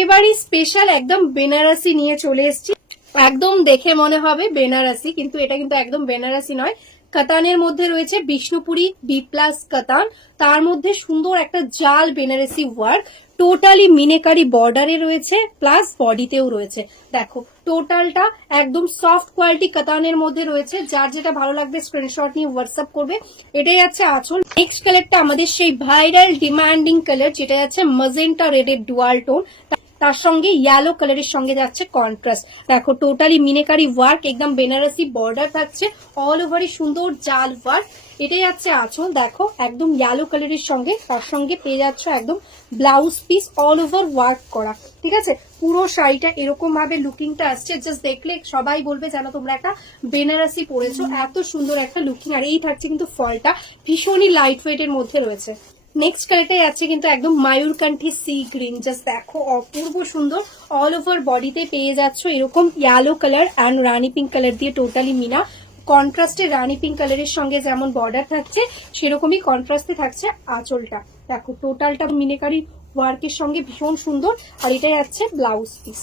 বিয়েবাড়ি স্পেশাল একদম বেনারসি নিয়ে চলে এসেছি। একদম দেখে মনে হবে বেনারসি, কিন্তু এটা কিন্তু একদম বেনারসি নয়। কাতানের মধ্যে রয়েছে বিষ্ণুপুরি B+ কাতান, তার মধ্যে সুন্দর একটা জাল বেনারসি ওয়ার্ক, টোটালি মিনেকারি বর্ডারে রয়েছে, প্লাস বডিতেও রয়েছে। দেখো টোটালটা একদম সফট কোয়ালিটি কাতানের মধ্যে রয়েছে। যার যেটা ভালো লাগবে স্ক্রিনশট নিয়ে হোয়াটসঅ্যাপ করবে। এটাই আছে আঁচল। নেক্সট কালারটা আমাদের সেই ভাইরাল ডিমান্ডিং কালার, যেটা আছে ম্যাজেন্টা রেডের ডুয়াল টোন, তার সঙ্গে ইয়েলো কালারের সঙ্গে যাচ্ছে কন্ট্রাস্ট। দেখো টোটালি মিনেকারি ওয়ার্ক, একদম বেনারসি বর্ডার থাকছে, অল ওভারই সুন্দর জাল ওয়ার্ক। এটাই যাচ্ছে আঁচল। দেখো একদম ইয়েলো কালারের সঙ্গে, তার সঙ্গে পেয়ে যাচ্ছে একদম blouse piece all over work করা। ঠিক আছে, পুরো শাড়িটা এরকম ভাবে লুকিংটা আসছে, জাস্ট দেখলে সবাই বলবে যেন তোমরা একটা বেনারসি পরেছো, এত সুন্দর একটা লুকিং। আর এই থাকছে কিন্তু ফলটা ভীষণই লাইট ওয়েট এর মধ্যে রয়েছে। নেক্সট কালারটাই আছে কিন্তু একদম মায়ূরকান্ঠী সি গ্রিন, জাস্ট দেখো অপূর্ব সুন্দর। অল ওভার বডিতে পেয়ে যাচ্ছ এরকম yellow colour and Rani pink colour দিয়ে টোটালি মিনা। কন্ট্রাস্টে রানি পিঙ্ক কালারের সঙ্গে যেমন বর্ডার থাকছে, সেরকমই কন্ট্রাস্টে থাকছে আঁচলটা। দেখো টোটালটা মিনেকারি ওয়ার্কের সঙ্গে भीषण सुंदर। और इटाई अच्छे ब्लाउज पीस।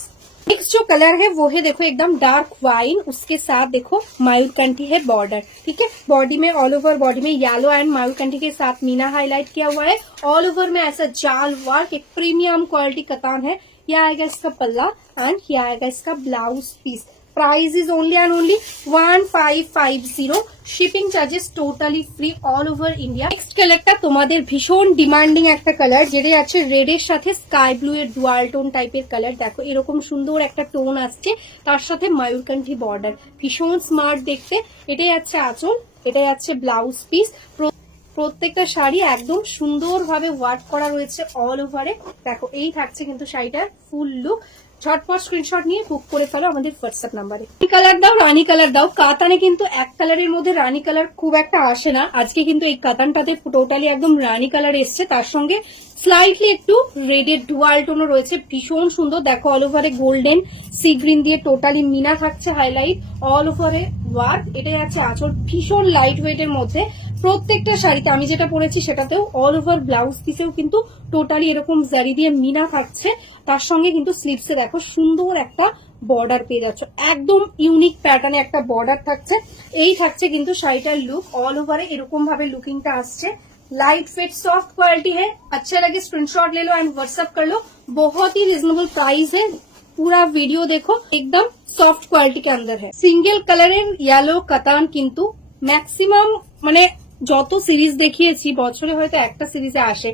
नेक्स्ट जो कलर है वो है देखो एकदम डार्क वाइन, उसके साथ देखो मयूरकंठी है बॉर्डर। ठीक है, बॉडी में ऑल ओवर बॉडी में येलो एंड मयूरकंठी के साथ मीना हाईलाइट किया हुआ है। ऑल ओवर में ऐसा जाल वर्क, एक प्रीमियम क्वालिटी कतान है। यह आएगा इसका पल्ला एंड यह आएगा इसका blouse piece. Price is only and only 1550। Shipping charges totally free all over India. Next कलरটা তোমাদের ভীষণ ডিমান্ডিং একটা কালার, যেটা আছে রেডের সাথে স্কাই ব্লু এর ডুয়াল টোন টাইপের কালার। দেখো এরকম সুন্দর একটা টোন আসছে, তার সাথে ময়ূরকণ্ঠী বর্ডার, ভীষণ স্মার্ট দেখতে। এটাই আছে আঁচল, এটাই আছে ব্লাউজ পিস। প্রত্যেকটা শাড়ি একদম সুন্দরভাবে ওয়ার্ক করা রয়েছে অল ওভারে। দেখো এই থাকছে কিন্তু শাড়িটার ফুল লুক। ঝটপট স্ক্রিনশট নিয়ে বুক করে ফেলো আমাদের হোয়াটসঅ্যাপ নাম্বারে। কালার দাও, রানী কালার দাও। কাতানে কিন্তু এক কালারের মধ্যে রানী কালার খুব একটা আসে না। আজকে কিন্তু এই কাতানটাতে টোটালি একদম রানী কালার এসছে, তার সঙ্গে স্লাইটলি একটু রেডের ডুয়াল টোনও রয়েছে, ভীষণ সুন্দর। দেখো অল ওভারে গোল্ডেন সি গ্রিন দিয়ে টোটালি মিনা থাকছে হাইলাইট, অল ওভারে ওয়ার্ক। এটাই আছে আঁচল, ভীষণ লাইট ওয়েট এর মধ্যে। প্রত্যেকটা শাড়িতে আমি যেটা পরেছি সেটাতেও অল ওভার ব্লাউজ পিসেও কিন্তু টোটালি এরকম জারি দিয়ে মিনা থাকছে, তার সঙ্গে কিন্তু স্লিভসে দেখো সুন্দর একটা বর্ডার পেয়ে যাচ্ছ, একদম ইউনিক প্যাটার্নে একটা বর্ডার থাকছে। এই থাকছে কিন্তু শাড়িটার লুক, অল ওভারে এরকম ভাবে লুকিংটা আসছে। लाइट फिट सॉफ्ट क्वालिटी है, अच्छा लगे स्क्रीनशॉट ले लो एंड व्हाट्सएप कर लो। बहुत ही रिजनेबल प्राइस है। पूरा वीडियो देखो, एकदम सॉफ्ट क्वालिटी के अंदर है। सिंगल कलर येलो কাতান কিন্তু ম্যাক্সিমাম মানে যত সিরিজ দেখিয়েছি বছরে হয়তো একটা সিরিজে আসে।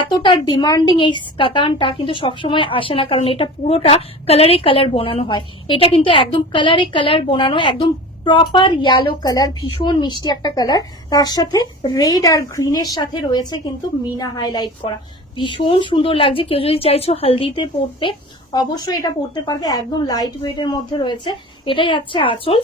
এতটা ডিমান্ডিং এই কাতানটা কিন্তু সবসময় আসে না, কারণ এটা পুরোটা কালারে কালার বোনানো হয়। এটা কিন্তু একদম কালারে কালার বোনানো, একদম প্রপার ইয়েলো কালার, ভীষণ মিষ্টি একটা কালার, তার সাথে রেড আর গ্রিনের সাথে রয়েছে কিন্তু মিনা হাইলাইট করা, ভীষণ সুন্দর লাগছে। কেউ যদি চাইছো হলদিতে পরতে, অবশ্যই এটা পরতে পারবে, একদম লাইট ওয়েট এর মধ্যে রয়েছে। এটাই আছে আঁচল,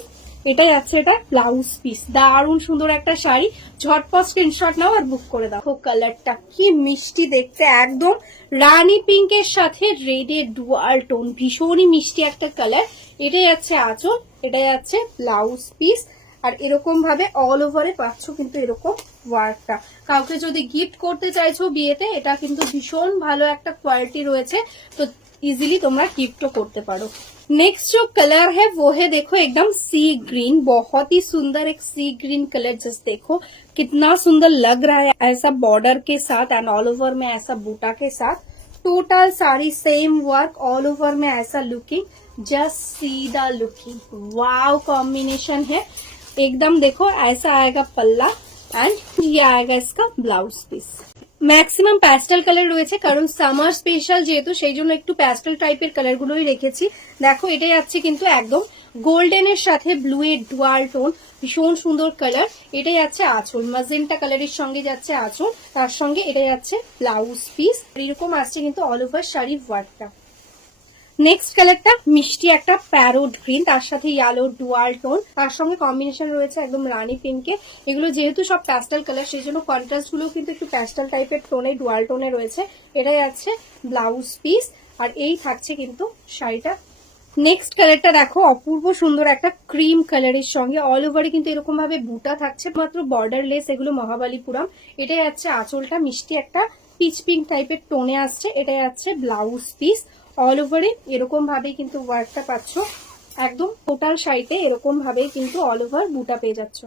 এটাই আছে এটা ব্লাউজ পিস। দারুণ সুন্দর একটা শাড়ি, ঝটপট স্ক্রিনশট নাও আর বুক করে দাও। কালারটা কি মিষ্টি দেখতে, একদম রানী পিঙ্কের সাথে রেডের ডুয়াল টোন, ভীষণই মিষ্টি একটা কালার। এটাই আছে আঁচল, এটাই আছে ব্লাউজ পিস। আর এরকম ভাবে অল ওভারে পাচ্ছ কিন্তু এরকম ওয়ার্কটা। কাউকে যদি গিফট করতে চাইছো বিয়েতে, এটা কিন্তু ভীষণ ভালো একটা কোয়ালিটি রয়েছে, তো इजीली তোমরা गिफ्ट করতে পারো। नेक्स्ट जो कलर है वो है देखो एकदम सी ग्रीन, बहुत ही सुंदर एक सी ग्रीन कलर। जस्ट देखो कितना सुंदर लग रहा है, ऐसा बॉर्डर के साथ एंड ऑल ओवर में ऐसा बूटा के साथ। Total sari same work, all over में ऐसा looking, just see the looking, wow combination है एकदम। देखो ऐसा आएगा पल्ला एंड ये आएगा इसका blouse piece. Maximum pastel colour রয়েছে, কারণ সামার স্পেশাল যেহেতু, সেই জন্য একটু প্যাস্টেল টাইপের কালার গুলোই রেখেছি। দেখো এটাই আছে কিন্তু একদম গোল্ডেনের সাথে ব্লু এর ডুয়াল টোন, ভীষণ সুন্দর কালার। এটাই আছে আঁচল, ম্যাজেন্টা কালারের সঙ্গে যাচ্ছে আঁচল, তার সঙ্গে এটাই আছে ব্লাউজ পিস। এরকম আসছে কিন্তু অল ওভার শাড়ির ওয়ার্কটা। নেক্সট কালারটা মিষ্টি একটা প্যারোট গ্রিন, তার সাথে ইয়েলো ডুয়াল টোন, তার সঙ্গে কম্বিনেশন রয়েছে একদম রানী পিঙ্কে। এগুলো যেহেতু সব প্যাস্টেল কালার, সেই জন্য কন্ট্রাস্ট গুলো কিন্তু একটু প্যাস্টেল টাইপের টোনে, ডুয়াল টোনে রয়েছে। এটাই আছে ব্লাউজ পিস, আর এই থাকছে কিন্তু শাড়িটা। নেক্সট কালারটা দেখো অপূর্ব সুন্দর একটা ক্রিম কালারের সঙ্গে, অল ওভারে কিন্তু এরকম ভাবে বুটা থাকছে, মাত্র বর্ডার লেস, এগুলো মহাবালিপুরাম। এটাই আছে আঁচলটা, মিষ্টি একটা পিচ পিঙ্ক টাইপের টোনে আসছে। এটাই আছে ব্লাউজ পিস, অল ওভারে এরকম ভাবে কিন্তু ওয়ার্কটা পাচ্ছ। একদম টোটাল শাড়িতে এরকম ভাবে কিন্তু অল ওভার বুটা পেয়ে যাচ্ছ।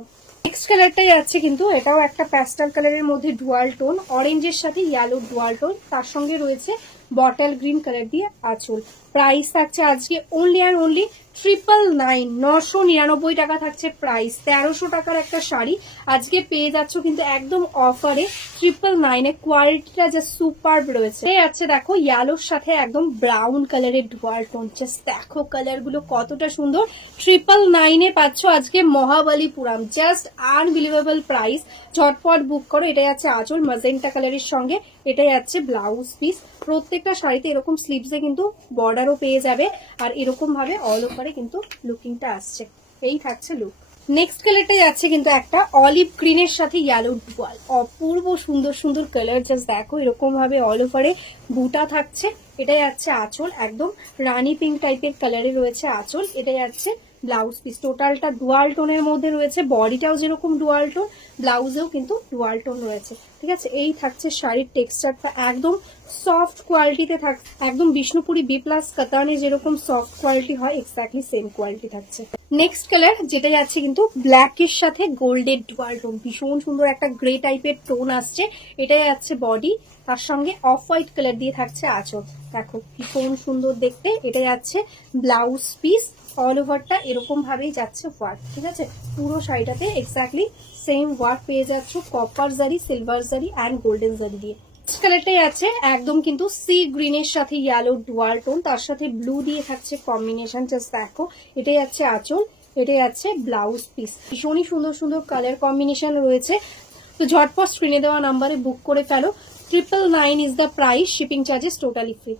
নেক্সট কালারটাই আছে কিন্তু এটাও একটা প্যাস্টেল কালারের মধ্যে ডুয়াল টোন, অরেঞ্জের সাথে ইয়েলো ডুয়াল টোন, তার সঙ্গে রয়েছে বটল গ্রিন কালার দিয়ে আঁচল। প্রাইস থাকছে আজকে অনলি অ্যান্ড অনলি 999, 999 টাকা থাকছে প্রাইস। 1300 টাকার একটা শাড়ি আজকে পেয়ে যাচ্ছ কিন্তু একদম অফারে 999 এ। কোয়ালিটিটা জাস্ট সুপার রয়েছে। আছে দেখো ইয়েলোর সাথে একদম ব্রাউন কালারের ডুয়াল টোন, জাস্ট দেখো কালার গুলো কতটা সুন্দর। 999 এ পাচ্ছ আজকে মহাবলীপুরম, জাস্ট আনবিলিভেবল প্রাইস। ঝটপট বুক করো। এটাই আছে আঁচল ম্যাজেন্টা কালারের সঙ্গে, এটাই আছে ব্লাউজ পিস। প্রত্যেকটা শাড়িতে এরকম স্লিভসে কিন্তু বর্ডারও পেয়ে যাবে, আর এরকম ভাবে অল ওভারে কিন্তু লুকিংটা আসছে। এই থাকছে লুক। নেক্সট কালারটাই আছে কিন্তু একটা অলিভ গ্রিনের সাথে ইয়েলো ডুয়াল, অপূর্ব সুন্দর সুন্দর কালার। জাস্ট দেখো এরকম ভাবে অল ওভারে বুটা থাকছে। এটাই আছে আঁচল, একদম রানী পিঙ্ক টাইপের কালারে রয়েছে আঁচল। এটাই আছে ব্লাউজ পিস। টোটালটা ডুয়াল টোনের মধ্যে রয়েছে, বডিটাও যেরকম ডুয়াল টোন, ব্লাউজেও কিন্তু ডুয়াল টোন রয়েছে। ঠিক আছে, এই থাকছে শাড়ির টেক্সচারটা, একদম সফট কোয়ালিটিতে থাকছে। একদম বিষ্ণুপুরি বি প্লাস কাতানে যেরকম সফট কোয়ালিটি হয় এক্স্যাক্টলি সেম কোয়ালিটি থাকছে। নেক্সট কালার যেটাই আছে কিন্তু ব্ল্যাকের সাথে গোল্ডের ডুয়াল টোন, ভীষণ সুন্দর একটা গ্রে টাইপের টোন আসছে। এটাই আছে বডি, তার সঙ্গে অফ হোয়াইট কালার দিয়ে থাকছে আঁচল। দেখো ভীষণ সুন্দর দেখতে। এটাই আছে ব্লাউজ পিস, অল ওভারটা এরকম ভাবেই যাচ্ছে ওয়ার্ক। ঠিক আছে, পুরো শাড়িটাতে এক্স্যাক্টলি সেম ওয়ার্ক পেয়ে যাচ্ছ, কপার জারি, সিলভার জারি অ্যান্ড গোল্ডেন জারি দিয়ে। কালারটাই আছে একদম কিন্তু সি গ্রিনের সাথে ইয়েলো ডুয়াল টোন, তার সাথে ব্লু দিয়ে থাকছে কম্বিনেশন। জাস্ট দেখো এটাই আছে আঁচল, এটাই আছে ব্লাউজ পিস। ভীষণই সুন্দর সুন্দর কালার কম্বিনেশন রয়েছে। তো ঝটপট স্ক্রিনে দেওয়া নাম্বারে বুক করে ফেলো। 999 is the price, shipping charges totally free.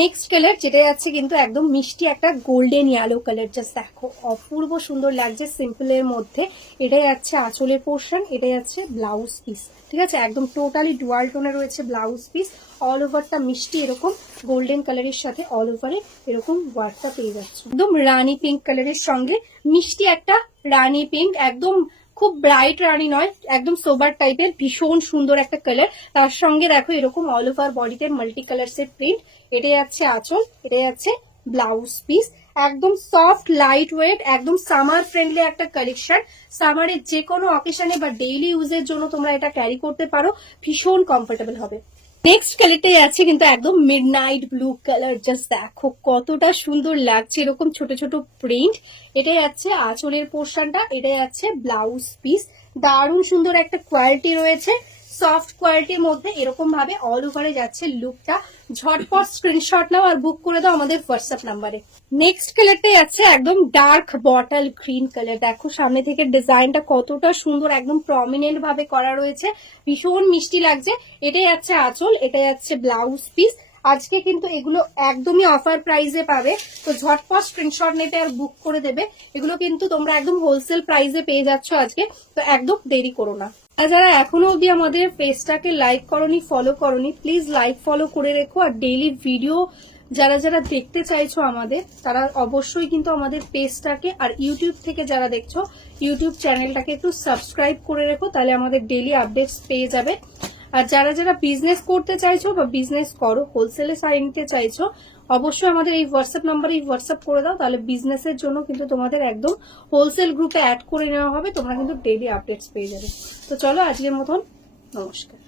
Next colour যেটাই আছে কিন্তু একদম মিষ্টি একটা গোল্ডেন ইয়েলো কালার। জাস্ট দেখো অপূর্ব সুন্দর লাগছে সিম্পলের মধ্যে। এটাই আছে আঁচলের পোর্শন, এটাই আছে ব্লাউজ পিস। ঠিক আছে, একদম টোটালি ডুয়াল টোনে রয়েছে ব্লাউজ পিস। অল ওভারটা মিষ্টি এরকম গোল্ডেন কালারের সাথে অল ওভারে এরকম ওয়ার্কটা পেয়ে যাচ্ছে। একদম রানী পিঙ্ক কালারের সঙ্গে মিষ্টি একটা রানী পিঙ্ক, একদম খুব ব্রাইট রানী নয়, একদম সোবার টাইপের, ভীষণ সুন্দর একটা কালার। তার সঙ্গে দেখো এরকম অল ওভার বডিতে মাল্টি কালার্স এর প্রিন্ট। এটাই আছে আঁচল, এটাই আছে ব্লাউজ পিস। একদম সফট লাইট ওয়েট, একদম সামার ফ্রেন্ডলি একটা কালেকশন। সামারের যে কোনো অকেশনে বা ডেইলি ইউজের জন্য তোমরা এটা ক্যারি করতে পারো, ভীষণ কমফোর্টেবল হবে। নেক্সট কালারটাই আছে কিন্তু একদম মিডনাইট ব্লু কালার। জাস্ট দেখো কতটা সুন্দর লাগছে, এরকম ছোট ছোট প্রিন্ট। এটাই আছে আঁচলের পোর্শনটা, এটাই আছে ব্লাউজ পিস। দারুণ সুন্দর একটা কোয়ালিটি রয়েছে, সফট কোয়ালিটির মধ্যে এরকম ভাবে অল ওভারে যাচ্ছে লুকটা। ঝটপট স্ক্রিনশট নাও আর বুক করে দাও আমাদের হোয়াটসঅ্যাপ নাম্বারে। নেক্সট কালারটাই আছে একদম ডার্ক বটল গ্রিন কালার। দেখো সামনে থেকে ডিজাইনটা কতটা সুন্দর, একদম প্রমিনেন্ট ভাবে করা রয়েছে, ভীষণ মিষ্টি লাগছে। এটাই আছে আঁচল, এটাই আছে ব্লাউজ পিস। আজকে কিন্তু এগুলো একদমই অফার প্রাইসে পাবে, তো ঝটপট স্ক্রিনশট নেবে আর বুক করে দেবে। এগুলো কিন্তু তোমরা একদম হোলসেল প্রাইসে পেয়ে যাচ্ছ আজকে, তো একদম দেরি করো না। আর যারা এখনো অবধি আমাদের পেজটাকে লাইক করনি, ফলো করনি, প্লিজ লাইক ফলো করে রেখো। আর ডেইলি ভিডিও যারা যারা দেখতে চাইছো আমাদের, তারা অবশ্যই কিন্তু আমাদের পেজটাকে, আর ইউটিউব থেকে যারা দেখছো ইউটিউব চ্যানেলটাকে একটু সাবস্ক্রাইব করে রেখো, তাহলে আমাদের ডেইলি আপডেটস পেয়ে যাবে। আর যারা যারা বিজনেস করতে চাইছো বা বিজনেস করো, হোলসেলে শাড়ি নিতে চাইছো, অবশ্যই আমাদের এই হোয়াটসঅ্যাপ নাম্বারে হোয়াটসঅ্যাপ করে দাও, তাহলে বিজনেসের জন্য কিন্তু তোমাদের একদম হোলসেল গ্রুপে অ্যাড করে নেওয়া হবে, তোমরা কিন্তু ডেইলি আপডেটস পেয়ে যাবে। তো চলো আজকের মতন নমস্কার।